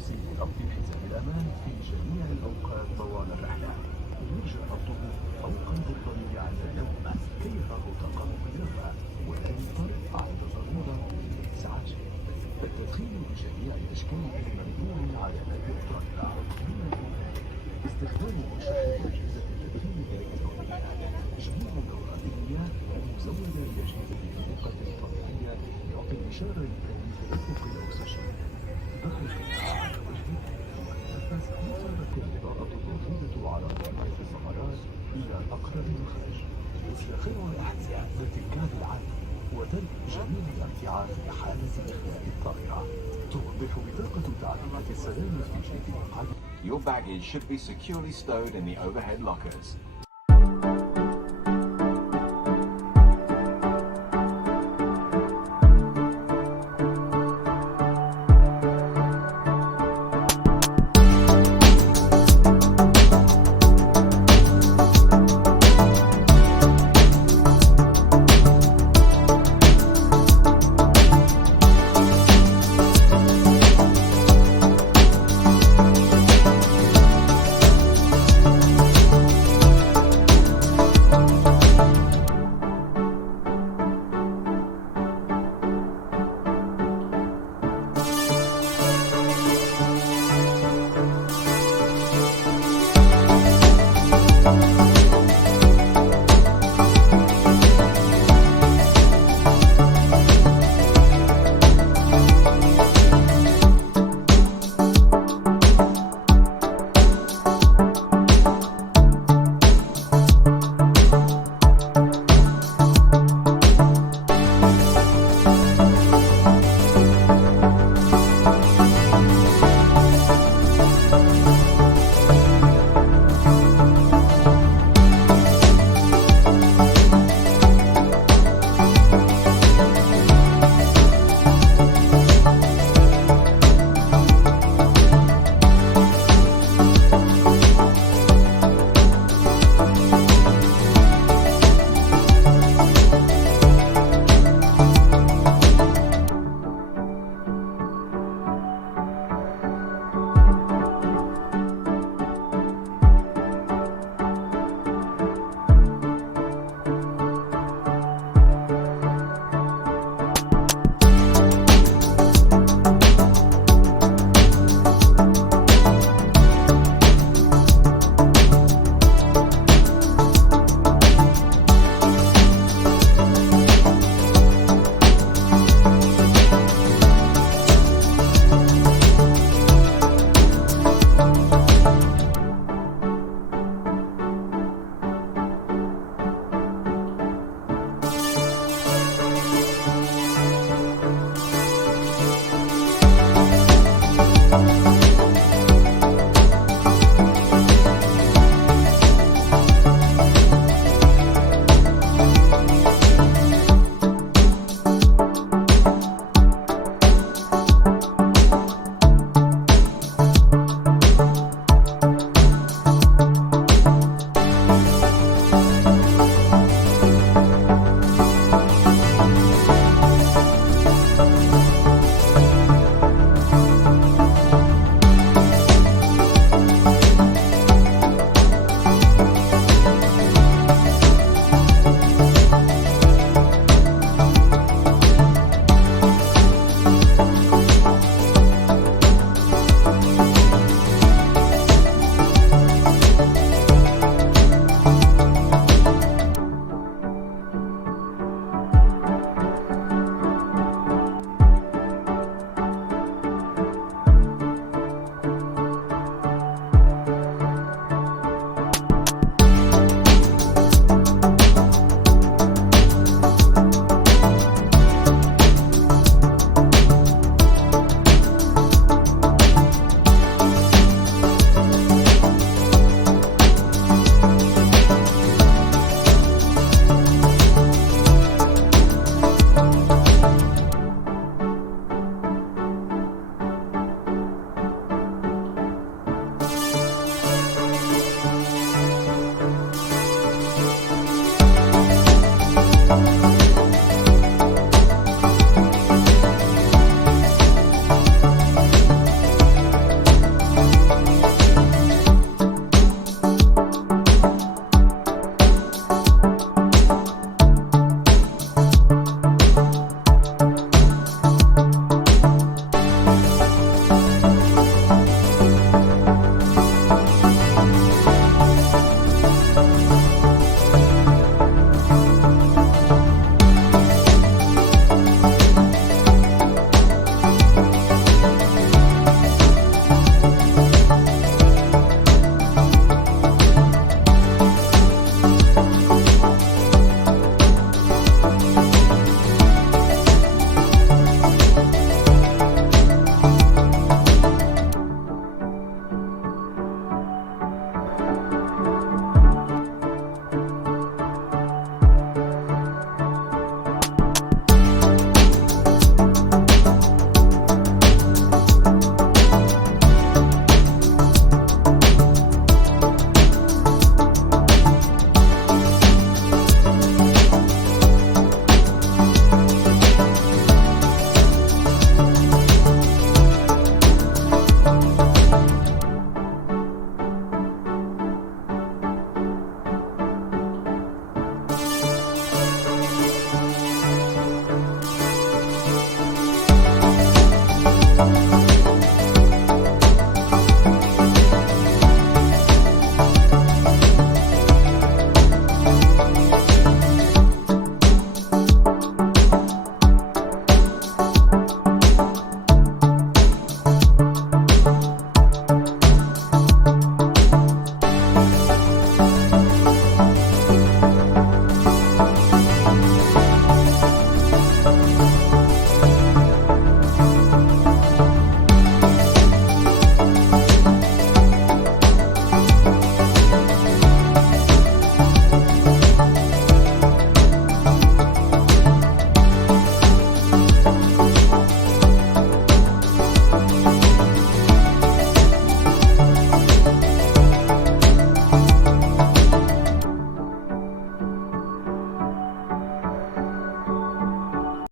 ترسيل ربط حزام الأمان في جميع الأوقات طوال الرحلة. يرجى ربطه فوق البطانية عند النوم كي يضع طاقم القيادة، ولا يضطر عند ضرورة للإزعاج. التدخين بجميع أشكاله ممنوع على باب الطائرة، بما في ذلك استخدام وشحن أجهزة التدخين الإلكترونية. جميع دورات المياه مزودة بأجهزة الثقة الطبيعية يعطي الإشارة لتأليف تدفق الأكسجين. ضع القطعة على وجهك ثم تنفس لتترك الإضاءة الموجودة على طبيعة الثمرات إلى أقرب مخرج. إسلاخ الأحذية بارتكاب العادي وترك جميع الأمتعة في حالة إخلاء الطائرة. توضح بطاقة تعليمات السلامة في جيب المقعد. Your baggage should be securely stowed in the overhead lockers.